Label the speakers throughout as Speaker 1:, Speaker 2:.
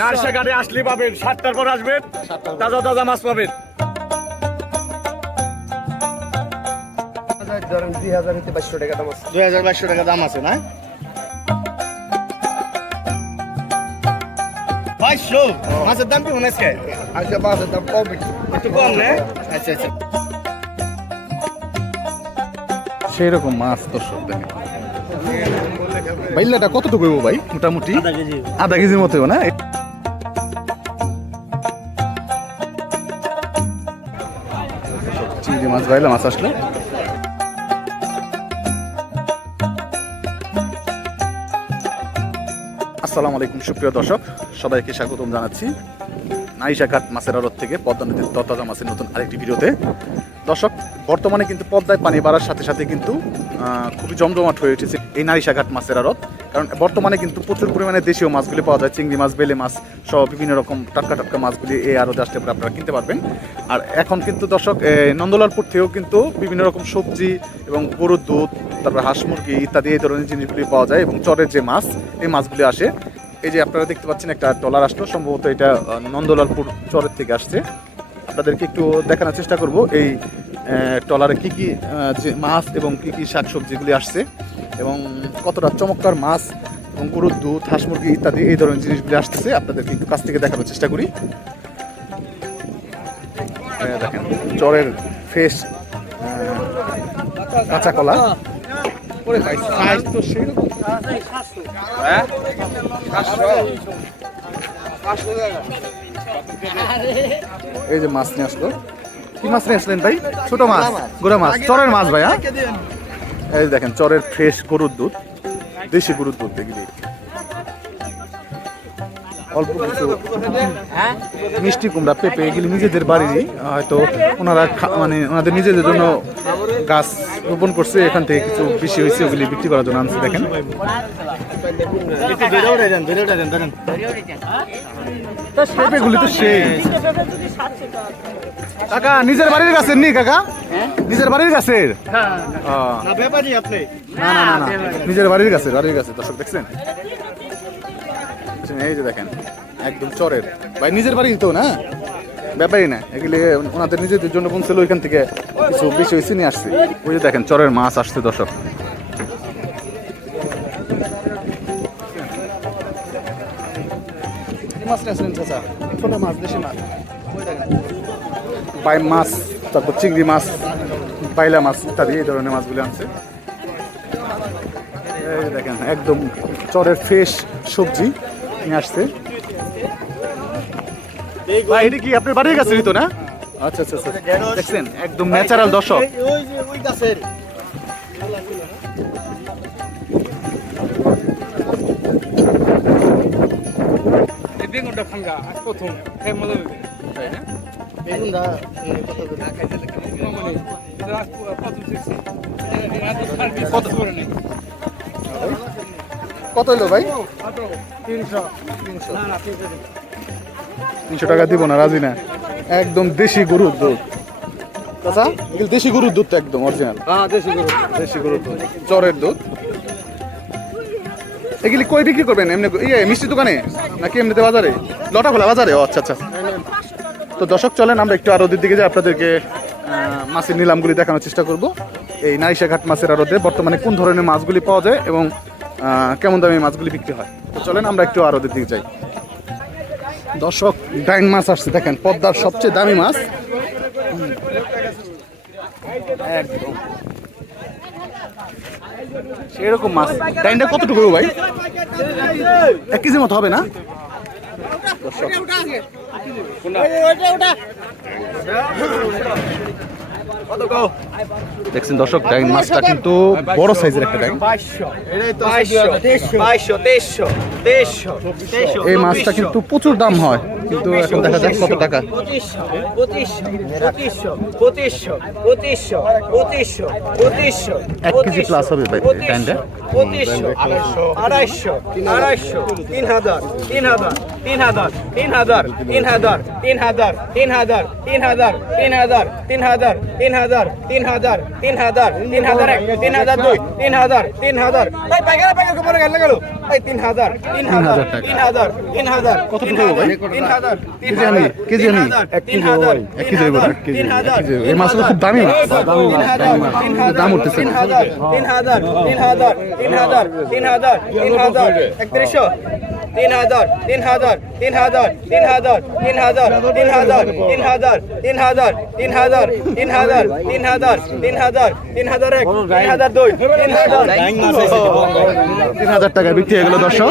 Speaker 1: নার্সা ঘাটে আসলে পাবেন সাতটার পর আসবেন তাজা তাজা মাছ পাবেন।
Speaker 2: ধরেন দুই হাজার হইতে বাইশশো টাকা দাম আছে।
Speaker 1: দুই হাজার বাইশশো টাকা দাম আছে না? বাইশশো? মাছের দাম কি মনে আছে
Speaker 2: মাছের দাম কম একটু
Speaker 1: একটু কম না? আচ্ছা আচ্ছা।
Speaker 3: সেই রকম মাছ দর্শক দেখেন। বাইলাটা কতটুকু ভাই? মোটামুটি? আধা কেজির মতো না? মাছ বাইলা মাছ আসলো। আসসালামু আলাইকুম, সুপ্রিয় দর্শক। সবাইকে স্বাগতম জানাচ্ছি নাইশাঘাট মাছের আড়ত থেকে পদ্মা নদীর তত্তাজা মাছের নতুন আরেকটি ভিডিওতে। দর্শক, বর্তমানে কিন্তু পদ্মায় পানি বাড়ার সাথে সাথে কিন্তু খুবই জমজমাট হয়ে উঠেছে এই নারিশাঘাট মাছের আড়ত। কারণ বর্তমানে কিন্তু প্রচুর পরিমাণে দেশীয় মাছগুলি পাওয়া যায় চিংড়ি মাছ বেলে মাছ সহ বিভিন্ন রকম টাটকা টাটকা মাছগুলি এই আড়তে আসতে আপনারা কিনতে পারবেন। আর এখন কিন্তু দর্শক নন্দলালপুর থেকেও কিন্তু বিভিন্ন রকম সবজি এবং গরুর দুধ তারপর হাঁস মুরগি ইত্যাদি এই ধরনের জিনিসগুলি পাওয়া যায় এবং চরের যে মাছ এই মাছগুলি আসে। এই যে আপনারা দেখতে পাচ্ছেন একটা ডলার আসলো সম্ভবত এটা নন্দলালপুর চরের থেকে আসছে। আপনাদেরকে একটু দেখানোর চেষ্টা করব এই আহ, ট্রলারে কি কি মাছ এবং কি কি শাকসবজিগুলি আসছে। এবং কতটা চমৎকার মাছ এবং গরুর দুধ, হাঁস মুরগি ইত্যাদি এই ধরনের জিনিসগুলি আসতেছে, আপনাদেরকে একটু কাছ থেকে দেখানোর চেষ্টা করি। দেখেন চরের ফ্রেশ কাঁচা কলা। এই যে মাছ নিয়ে আসলো। কি মাছ নিয়ে আসলেন ভাই? ছোট মাছ, গোড়া মাছ, চরের মাছ ভাই হ্যাঁ? এই দেখেন, চরের ফ্রেশ গরুর দুধ, দেশি গরুর দুধ, দেখি অল্প কিছু মিষ্টি কুমড়া পেঁপে এগুলি নিজেদের বাড়িরই, হয়তো ওনারা মানে ওনাদের নিজেদের জন্য গাছ রোপণ করছে এখান থেকে কিছু বেশি হয়েছে ওগুলি বিক্রি করার জন্য আনছে দেখেন। পেঁপেগুলি তো কাকা নিজের বাড়ির গাছের নি কাকা? নিজের বাড়ির গাছের?
Speaker 1: না
Speaker 3: নিজের বাড়ির গাছের বাড়ির গাছে দর্শক দেখছেন, এই যে দেখেন একদম চরের। ভাই নিজের বাড়ি তো না? ব্যাপারই না এগুলি ওনাদের নিজেদের জন্য পৌঁছলো ওইখান থেকে কিছু বেশি হয়েছে নিয়ে আসছে। ওই যে দেখেন চরের মাছ আসছে দর্শক। ছোট মাছ তারপর চিংড়ি মাছ বাইলা মাছ ইত্যাদি এই ধরনের মাছগুলি আনছে। দেখেন একদম চরের ফ্রেশ সবজি নিয়ে আসছে। ভাই এটা কি আপনার বাড়ির কাছে তো না? আচ্ছা আচ্ছা আচ্ছা। দেখছেন একদম ন্যাচারাল দর্শক।
Speaker 1: ওই যে ওই গাছের?
Speaker 4: এই বেগুনটা ফাঙ্গা প্রথম খাই মজা হবে। তাই না?
Speaker 2: বেগুনটা কত করে?
Speaker 4: মানে এটা আজ পুরো প্রথম শিখছি এটা এত সার্ভিস কত করে নেই?
Speaker 3: কত হলো ভাই?
Speaker 4: তিনশো।
Speaker 2: তিনশো।
Speaker 3: টাকা দিব না রাজি না। একদম দেশি গরুর দুধ। চাচা এগুলো দেশি গরুর দুধ তো একদম অরিজিনাল
Speaker 4: হ্যাঁ দেশি গরু
Speaker 3: দেশি গরুর দুধ চরের দুধ। এগুলি কই বিক্রি করবেন? এমনি ইয়ে মিষ্টি দোকানে? নাকি এমনিতে বাজারে? লটা খোলা বাজারে? ও আচ্ছা আচ্ছা। তো দর্শক চলেন আমরা একটু আরোদের দিকে যাই। আপনাদেরকে মাছের নিলামগুলি দেখানোর চেষ্টা করব। এই নাইশাঘাট মাছের আরদে বর্তমানে কোন ধরনের মাছগুলি পাওয়া যায় এবং কেমন দামে মাছগুলি বিক্রি হয়? তো চলেন আমরা একটু আরোদের দিকে যাই। দর্শক ডাইং মাছ আসছে দেখেন পদ্মার সবচেয়ে দামি মাছ। এরকম একদম সেরকম মাছ। ডাইনটা কতটুকু ভাই? এক কেজি মতো হবে না? দর্শক। দেখছেন দর্শক ডাইন মাছটা কিন্তু বড় সাইজের একটা ডাইন এই মাছটা কিন্তু প্রচুর দাম হয়। কিন্তু এখন দেখা যাক কত টাকা এক কেজি plus হবে ভাই?
Speaker 5: পঁচিশশো আড়াইশো আড়াইশো তিন হাজার তিন হাজার তিন হাজার তিন হাজার তিন হাজার তিন হাজার তিন হাজার তিন হাজার তিন হাজার তিন হাজার তিন হাজার তিন হাজার তিন হাজার তিন হাজার এক তিন হাজার দুই তিন হাজার তিন হাজার ভাই পাইকারে পাইকারে কোমরে গেল গেল ভাই তিন হাজার তিন হাজার
Speaker 3: টাকা।
Speaker 5: তিন হাজার তিন হাজার
Speaker 3: কত
Speaker 5: তিন
Speaker 3: টাকা ভাই?
Speaker 5: তিন হাজার তিন
Speaker 3: কেজি আনি,
Speaker 5: তিন।
Speaker 3: এক
Speaker 5: তিন
Speaker 3: কেজি
Speaker 5: হাজার,
Speaker 3: এক কেজি হইবো, এক কেজি,
Speaker 5: তিন। তিন
Speaker 3: এই মাছগুলো খুব দামি মাছ।
Speaker 5: তিন তিন হাজার,
Speaker 3: দাম উঠতেছে
Speaker 5: তিন। তিন হাজার, তিন হাজার, তিন হাজার, তিন হাজার, তিন হাজার, একত্রিশশো, তিন হাজার, তিন হাজার, তিন হাজার, তিন হাজার, তিন হাজার, তিন হাজার, তিন হাজার, তিন হাজার, তিন হাজার, তিন হাজার, তিন হাজার, তিন হাজার, তিন হাজার এক, তিন হাজার দুই, তিন হাজার।
Speaker 3: তিন হাজার টাকা বিক্রি হয়ে গেল দর্শক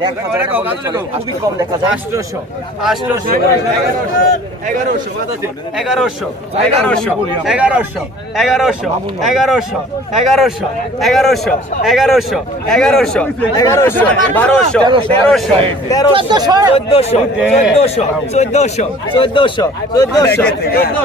Speaker 6: দেখা যায় না বললে চলে। খুবই কম দেখা যায়
Speaker 5: আষ্টশো আষ্টশো এগারোশো এগারোশো এগারোশো এগারোশো এগারোশো এগারোশো এগারোশো এগারোশো এগারোশো এগারোশো এগারোশো বারোশো তেরোশো তেরোশো চোদ্দশো চোদ্দশো চোদ্দশো চোদ্দশো চোদ্দশো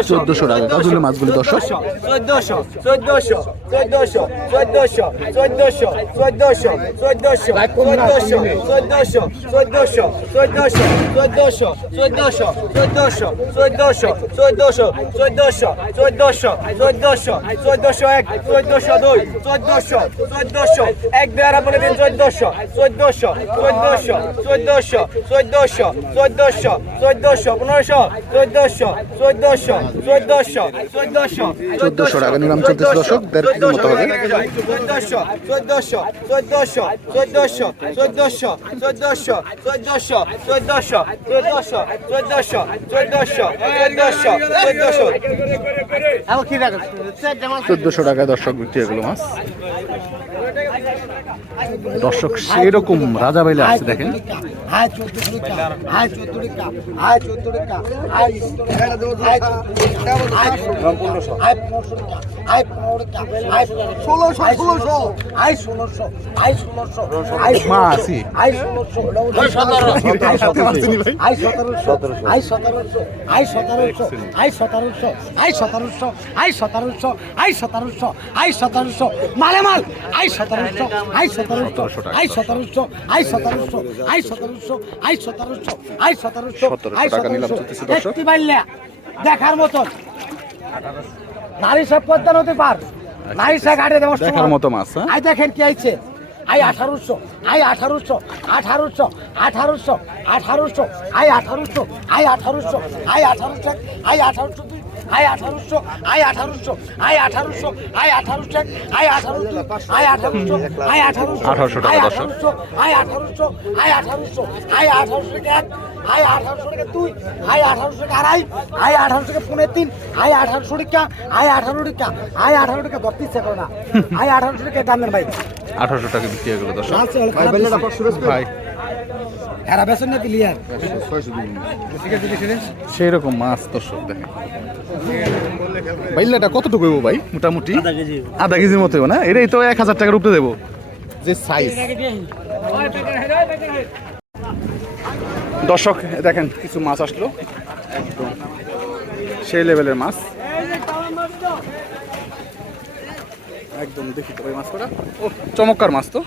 Speaker 3: চোদ্দশো টাকা কাজুলের মাছগুলি দর্শক
Speaker 5: চোদ্দশো চোদ্দশো চোদ্দশো চোদ্দশো চোদ্দশো চোদ্দশো চোদ্দশো চোদ্দশো চোদ্দশো চোদ্দশো চোদ্দশো চোদ্দশো চোদ্দশো চোদ্দশো চোদ্দশো চোদ্দশো চোদ্দশো চোদ্দশো চোদ্দশো চোদ্দশো এক চোদ্দশো দুই চোদ্দশো চোদ্দশো এক দেড়া বলে দিন চোদ্দশো চোদ্দশো চোদ্দশো চোদ্দশো চোদ্দশো চোদ্দশো চোদ্দশো পনেরোশো চোদ্দশো চোদ্দশো চোদ্দশো চোদ্দশো
Speaker 3: চোদ্দশো টাকা নিলাম চলতেছে দর্শক দেড় কেজির মতো হবে
Speaker 5: চোদ্দশো চোদ্দশো চোদ্দশো চোদ্দশো চোদ্দশো চোদ্দশো চোদ্দশো চোদ্দশো চোদ্দশো চোদ্দশো চোদ্দশো চোদ্দশো চোদ্দশো।
Speaker 3: চোদ্দশো টাকা দর্শক বিক্রি এগুলো মাছ। দর্শক সেরকম রাজা বাইলে আছে দেখেন
Speaker 2: মালে মাল আই সতেরোশো আই সতেরোশো সতেরোশো সতেরোশো হাই সতেরোশো হাই সতেরোশো হাই সতেরোশো হাই সতেরোশো হাই সতেরোশো হাই সতেরোশো হাই সতেরোশো হাই সতেরোশো হাই সতেরোশো।
Speaker 3: 1700 টাকা নিলাম চলতেছে দর্শক।
Speaker 2: দেখতে পাইলে দেখার মতন। নারী সব পদ্মা নদী পার। নারী সা ঘাটে
Speaker 3: দেখার। মতো মাছ হ্যাঁ?
Speaker 2: আই দেখেন কি আইছে। আই আঠারোশো আই আঠারোশো আঠারোশো আঠারোশো আঠারোশো আই আঠারোশো আই আঠারোশো আই আঠারোশো আই আঠারোশো আই আঠারোশো আই আঠারোশো আই আঠারোশো আই আঠারোশো আই আঠারোশো আই আঠারোশো আই আঠারোশো
Speaker 3: 1800 টাকা
Speaker 2: আই
Speaker 3: দর্শক।
Speaker 2: আঠারোশো আই আঠারোশো আই আঠারোশো আই আঠারোশো এক আই আঠারোশো টাকা দুই আই আঠারোশো টাকা আড়াই আই আঠারোশো টাকা পনেরো তিন আই আঠারোশো টাকা আই আঠারো টাকা আই আঠারো টাকা ইচ্ছা করে না আই আঠারোশো টাকা দাম দেন ভাই
Speaker 3: আঠারোশো টাকা বিক্রি হয়ে গেল দর্শক।
Speaker 2: ভাই
Speaker 3: ভাই
Speaker 2: বেসন না ক্লিয়ার
Speaker 3: সেই রকম মাছ দর্শক দেখেন। বাইলাটা কতটুকু হইব ভাই? মোটামুটি? আধা কেজির মতো না? এটাই তো এক হাজার টাকার উপরে দেবো। যে সাইজ দর্শক দেখেন কিছু মাছ আসলো। একদম। সেই লেভেলের মাছ। একদম দেখি তো ওই মাছ করা ও চমৎকার মাছ তো।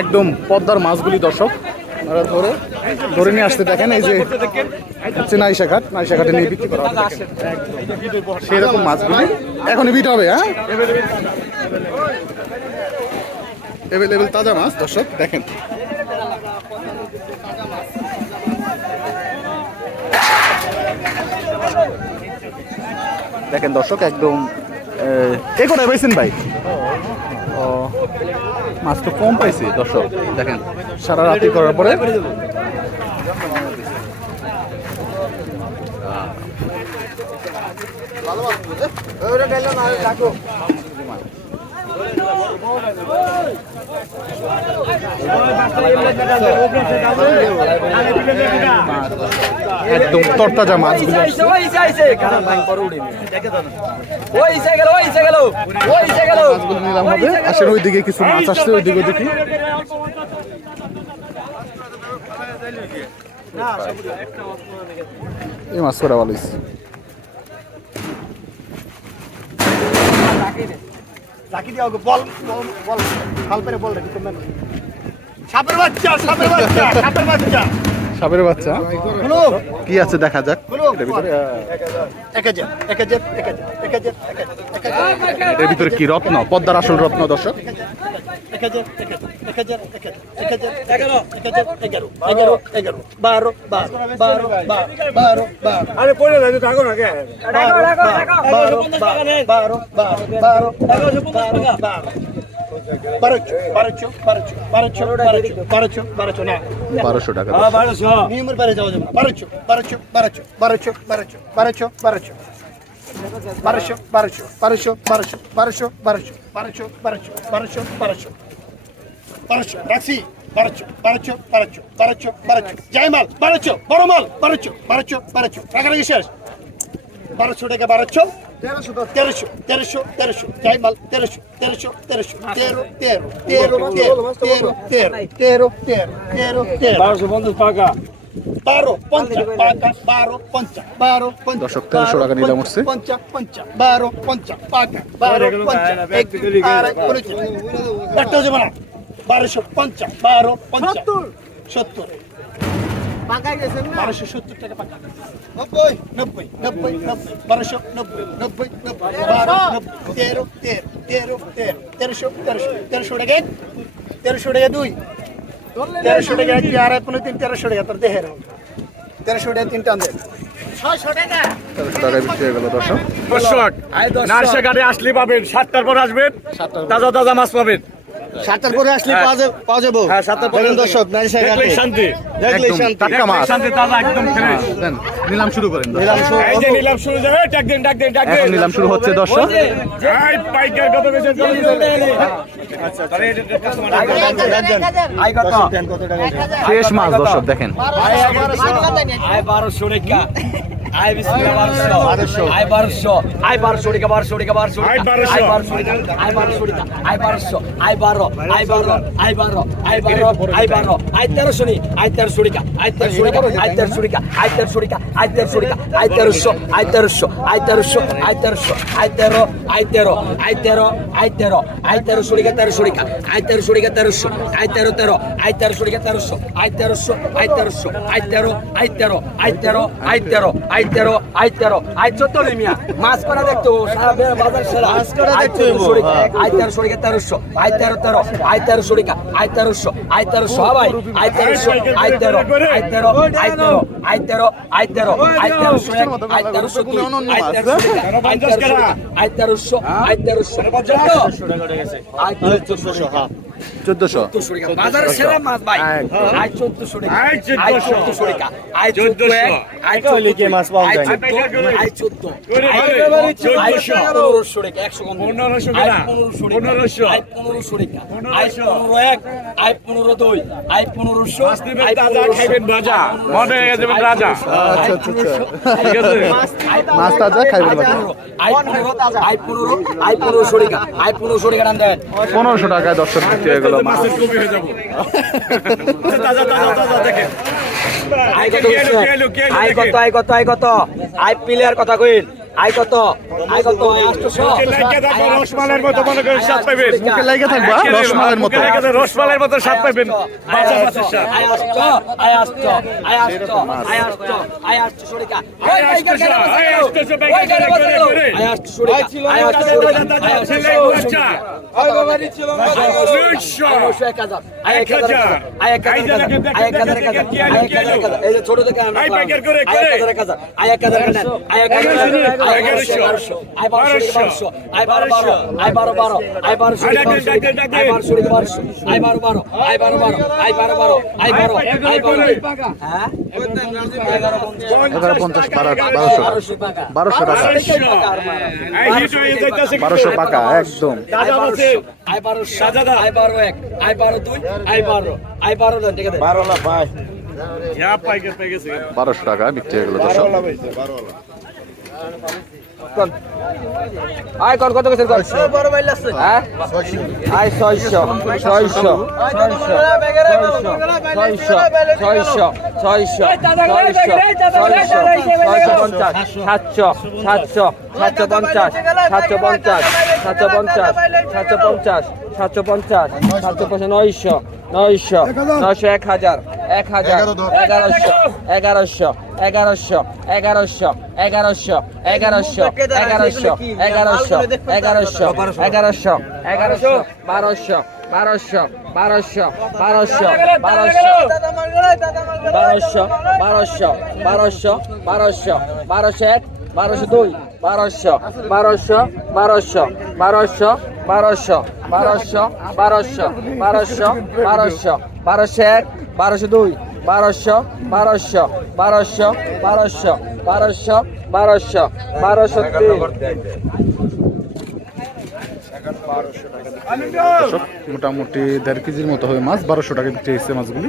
Speaker 3: একদম পদ্মার মাছগুলি দর্শক পরে ধরে নিয়ে আসতে দেখেন, এই যে হচ্ছে নাইশা ঘাট নাইশা ঘাটে নিয়ে বিক্রি করা। সেরকম মাছগুলি। এখনই বিট হবে হ্যাঁ? এভেলেবেল তাজা মাছ, দর্শক, দেখেন। দেখেন দর্শক, একদম, এ কোথায় পাইছেন ভাই? মাছ তো কম পাইছি দর্শক দেখেন সারা রাতি করার পরে। একদম তরতাজা মাছগুলো মাছগুলো নিলাম হবে আসেন ওইদিকে কিছু মাছ আসছে ওইদিকে দেখি এই মাছ করা ভালো
Speaker 7: চাকি দিয়ে ওকে বল বল খাল পেরে বল রেখে তোমরা। সাপের বাচ্চা সাপের বাচ্চা সাপের বাচ্চা।
Speaker 3: সাপের বাচ্চা? কি আছে দেখা যাক। এর ভিতরে কি রত্ন? পদ্মার আসল রত্ন দর্শক?
Speaker 7: এক হাজার এক হাজার এক হাজার এক হাজার এগারো এক হাজার এগারো এগারো এগারো বারো বারো বারো বারো বারো বারো
Speaker 1: আরে পড়ে যাচ্ছে থাকো না কে
Speaker 7: বারো বারো বারো বারো বারো বারো
Speaker 3: বারোশো
Speaker 1: বারোশো
Speaker 7: বারোশো বারোশো বারোশো বারোশো বারোশো Barışım, barışım, barışım, barışım, barışım, barışım, barışım, barışım, barışım, barışım. Barışım, Rafi, barışım, barışım, barışım, barışım, barışım. Ceymal, barışım, Boromal, barışım, barışım, barışım. Rakara geçeriz. Barışım, deke barışım. Tereşo, tereşo, tereşo, Ceymal, tereşo, tereşo, tereşo, tero, tero, tero, tero, tero, tero, tero, tero, tero, tero, tero, tero, tero, tero, tero, tero,
Speaker 1: tero, tero, tero,
Speaker 7: বারো পঞ্চাশ পাকা বারো পঞ্চাশ বারো পঞ্চাশ
Speaker 3: দর্শক, 1300 টাকা নিলাম উঠছে।
Speaker 7: পঞ্চাশ পঞ্চাশ বারো পঞ্চাশ পাকা বারো পঞ্চাশ এক আড়াই একটা বারোশো বারো সত্তর। বারোশো সত্তর টাকা পাকা। নব্বই নব্বই নব্বই নব্বই বারোশো নব্বই নব্বই নব্বই বারো তেরো তেরো তেরো তেরো তেরোশো তেরোশো তেরোশো টাকা এক তেরোশো টাকা দুই। তেরোশো টাকা কি আড়াই পনেরো তিন তেরোশো টাকা? তোর দেহের তেরোশো টাকা
Speaker 1: তিন টান দেয় আসলে পাবেন সাতটার পর আসবেন তাজা তাজা মাছ পাবেন।
Speaker 7: সাতটার পরে আসলে পাওয়া যাবে পাওয়া যাব।
Speaker 1: হ্যাঁ সাতটার পরে
Speaker 7: দর্শক
Speaker 1: শান্তি।
Speaker 7: শান্তি।
Speaker 3: টাটকা মাছ
Speaker 1: শান্তি তাজা একদম ফ্রেশ।
Speaker 3: নিলাম শুরু করেন দর্শক।
Speaker 7: নিলাম শুরু।
Speaker 1: এই যে নিলাম শুরু যাবে ডাক দিন ডাক দিন ডাক দিন।
Speaker 3: নিলাম শুরু হচ্ছে দর্শক।
Speaker 1: এই পাইকার কত বেশি আচ্ছা তাহলে
Speaker 3: ফ্রেশ মাছ দর্শক দেখেন।
Speaker 2: আয় বারোশো রেখা আয় বিসমিল্লাহ বারোশো আয় বারোশো আয় বারোশো রেখা বারোশো রেখা বারোশো
Speaker 1: আয় বারোশো।
Speaker 2: আয় বারোশো রেখা আয় বারোশো আয় বারো আয় বারো আয় বারো আয় বারো আয় বারো আয় তেরোশো নি আয় তেরোশো রেখা আয় তেরোশো রেখা আয় তেরোশো রেখা আয় তেরোশো রেখা আয় তেরোশো রেখা আয় তেরোশো আয় তেরোশো আয় তেরোশো আয় তেরোশো আয় তেরো আয় তেরো আয় তেরো আয় তেরো আয় তেরোশো রেখা তেরোশো রেখা আয় তেরোশো রেখা তেরোশো আয় তেরো তেরো আয় তেরোশো রেখা তেরোশো আয় তেরোশো আয় তেরোশো আয় তেরো আয় তেরো আয় তেরো আয় তেরো আয় তেরো আয় আই তেরো আই তেরো আই চোদ্দ মিয়া মাছ করা দেখতে হব সারা বাজার সেরা মাছ করা দেখতে হব আই তেরো সরিকা তেরোশো আই তেরো তেরো আই তেরো সরিকা আই তেরোশো আই তেরো সবাই আই তেরোশো আই তেরো আই তেরো আই তেরো আই তেরো আই তেরো আই তেরোশো এক আই তেরোশো দুই আই তেরোশো আই তেরোশো আই তেরোশো আই তেরোশো আই
Speaker 1: তেরোশো
Speaker 2: পনেরোশো টাকায় একশো
Speaker 1: পনেরোশো
Speaker 3: দর্শক হয়ে
Speaker 2: আই কত
Speaker 1: আই
Speaker 2: কত আই কত আই কত? প্লেয়ার কথা কইল আই কত? আই কত?
Speaker 1: রসমালের মতো মনে করেন স্বাদ পাবেন
Speaker 3: মুখে লাগে থাকবা রসমালের মতো।
Speaker 1: মতো স্বাদ পাবেন বাজা মাছের স্বাদ
Speaker 2: আই আই আসত আই আসত আই ছোট থেকে
Speaker 1: আই প্যাকেট
Speaker 2: আই বারোশো আই বারো বারো আই বারো বারো আই বারোশো আই বারোশো বারোশো আই বারো বারো আই বারো বারো আই বারো বারো আই বারো আই বারো হ্যাঁ
Speaker 4: এগারো পঞ্চাশ বারো বারোশো
Speaker 2: বারোশো টাকা
Speaker 4: বারোশো টাকা বারোশো টাকা একদম
Speaker 2: আই বারোশো আই বারো এক আই বারো দুই আই বারো আই বারো না ঠিক আছে
Speaker 4: বারোশো টাকা বিক্রি হয়ে গেল কোন
Speaker 6: আয় কোন কত গেছেন কোন বড় ভাই লাগছে হ্যাঁ আয় 600 600 600 600 750 700 750 750 750 750 750 900 নয়শো নয়শো এক হাজার এক হাজার এগারোশো এগারোশো এগারোশো এগারোশো এগারোশো এগারোশো এগারোশো এগারোশো এগারোশো এগারোশো এগারোশো বারোশো বারোশো বারোশো বারোশো বারোশো বারোশো বারোশো বারোশো বারোশো বারোশো এক বারোশো দুই বারোশো বারোশো বারোশো বারোশো বারোশো বারোশো বারোশো বারোশো বারোশো বারোশো এক বারোশো দুই বারোশো বারোশো বারোশো বারোশো বারোশো বারোশো বারোশো তিন।
Speaker 4: মোটামুটি দেড় কেজির মতো হবে মাছ বারোশো টাকা বিক্রি হয়েছে মাছগুলি।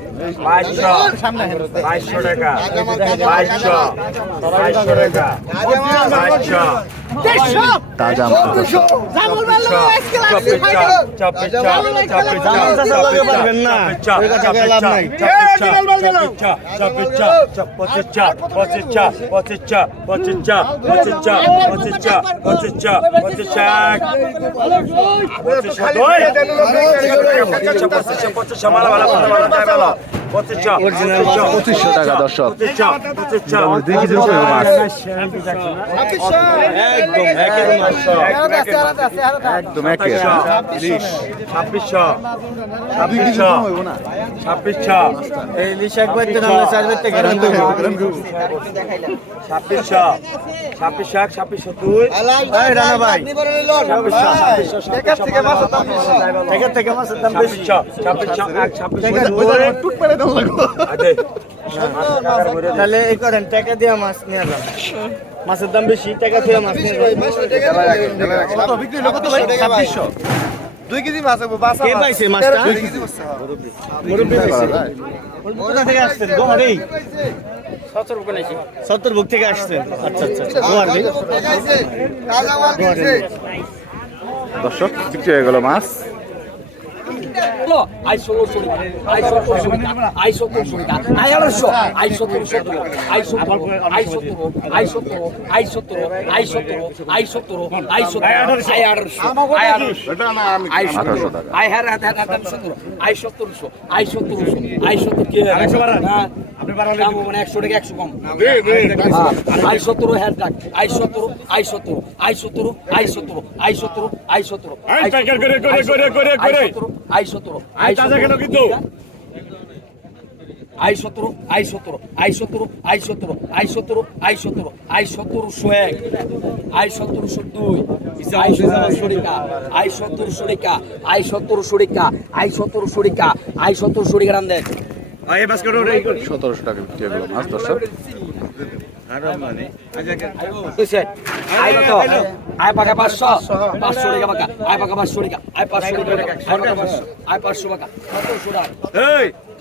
Speaker 8: বাইশশো বাইশশো টাকা বাইশশো বাইশশো টাকা বাইশশো
Speaker 4: তাজা পঁচিশ পঁচিশ মালা ভালো পঁচিশশো। টাকা দর্শক। একদম একে
Speaker 8: ছাব্বিশশো। ছাব্বিশশো। ছাব্বিশশো। ছাব্বিশশো। ছাব্বিশ এক ছাব্বিশশো দুই। রানা ভাই। ছাব্বিশশো। ছাব্বিশশো ছাব্বিশশো। এক ছাব্বিশশো তাহলে এই করেন টাকা দিয়ে মাছ নিয়ে যান। মাছের দাম বেশি টাকা দিয়ে মাছ নিয়ে যান। দুই কেজি মাছ হবে বাসা কে পাইছে মাছটা? মুরব্বি পাইছে। কোথা থেকে আসছেন? গোহারি থেকে আসছেন। আচ্ছা আচ্ছা গোহারি
Speaker 4: দর্শক বিক্রি হয়ে গেল মাছ।
Speaker 2: আই ষোলো ষোলো আই সতেরো ষোলো আই সতেরো ষোলো আই আড়াইশো আই সতেরো সতেরো আই সতেরো আই সতেরো আই সতেরো আই সতেরো আই সতেরো আই সতেরো আই সতেরো আই আড়াইশো আই আড়াইশো আই
Speaker 4: টাকা
Speaker 2: আই হ্যাঁ হ্যাঁ হ্যাঁ হ্যাঁ সতেরো আই সতেরোশো আই সতেরোশো আই সতেরো কে মানে একশো টাকা একশো কম আই সতেরো হ্যাঁ ডাক আই সতেরো আই সতেরো আই সতেরো আই সতেরো আই সতেরো আই সতেরো
Speaker 1: আই প্যাকেট
Speaker 2: আই সতেরো
Speaker 1: আই কেন কিন্তু?
Speaker 2: আই সতেরো আই সতেরো আই সতেরো আই সতেরো আই সতেরো আই সতেরো আই সতেরোশো এক আই সতেরোশো দুই আই রেখা আই সতেরোশো রেখা আই সতেরোশো রেখা আই সতেরোশো রেখা আই সতেরোশো রেখা রান দেয়
Speaker 4: সতেরোশো টাকা বিক্রি মানে,
Speaker 2: আচ্ছা, আচ্ছা। আয় পাকা পাঁচশো। পাঁচশো টাকা পাকা আয় পাকা পাঁচশো টাকা আয় পাঁচশো টাকা আয় পাঁচশো টাকা আয় পাঁচশো টাকা।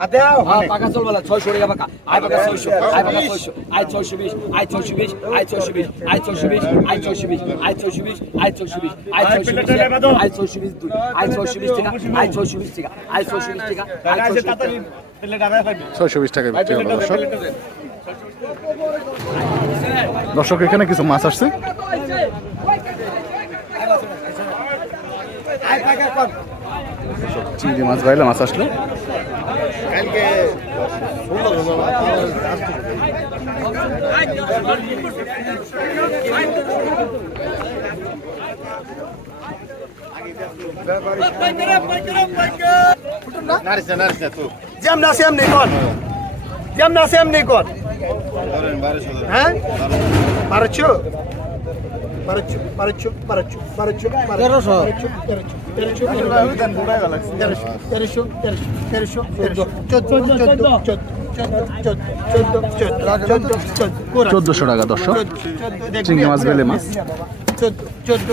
Speaker 2: পাকা ছয়শো টাকা পাকা আয় পাকা ছয়শো আয় পাকা ছয়শো আয় ছয়শো বিশ আয় ছয়শো বিশ আয় ছয়শো বিশ আয় ছয়শো বিশ আয় ছয়শো বিশ আয় ছয়শো বিশ আয় ছয়শো বিশ আয় ছয়শো বিশ আয় ছয়শো বিশ দুই আয় ছয়শো বিশ টাকা আয় ছয়শো বিশ টাকা আয় ছয়শো বিশ টাকা আয় ছয়শো বিশ টাকা
Speaker 3: ছয়শো বিশ টাকা বিক্রি হলো দর্শক দর্শক এখানে কিছু মাছ আসছে চিংড়ি মাছ বাইলে মাছ আসলো
Speaker 7: যেমন আছে এমনি কর যেমন আছে এমনি কর হ্যাঁ পারছ পারছ পারছ পারছ পারছ তেরোশো তেরোশো তেরোশো তেরোশো তেরোশো তেরোশো চোদ্দ চোদ্দ চোদ্দ
Speaker 3: চোদ্দশো টাকা দর্শক। চিংড়ি মাছ বেলে মাছ।
Speaker 7: চোদ্দ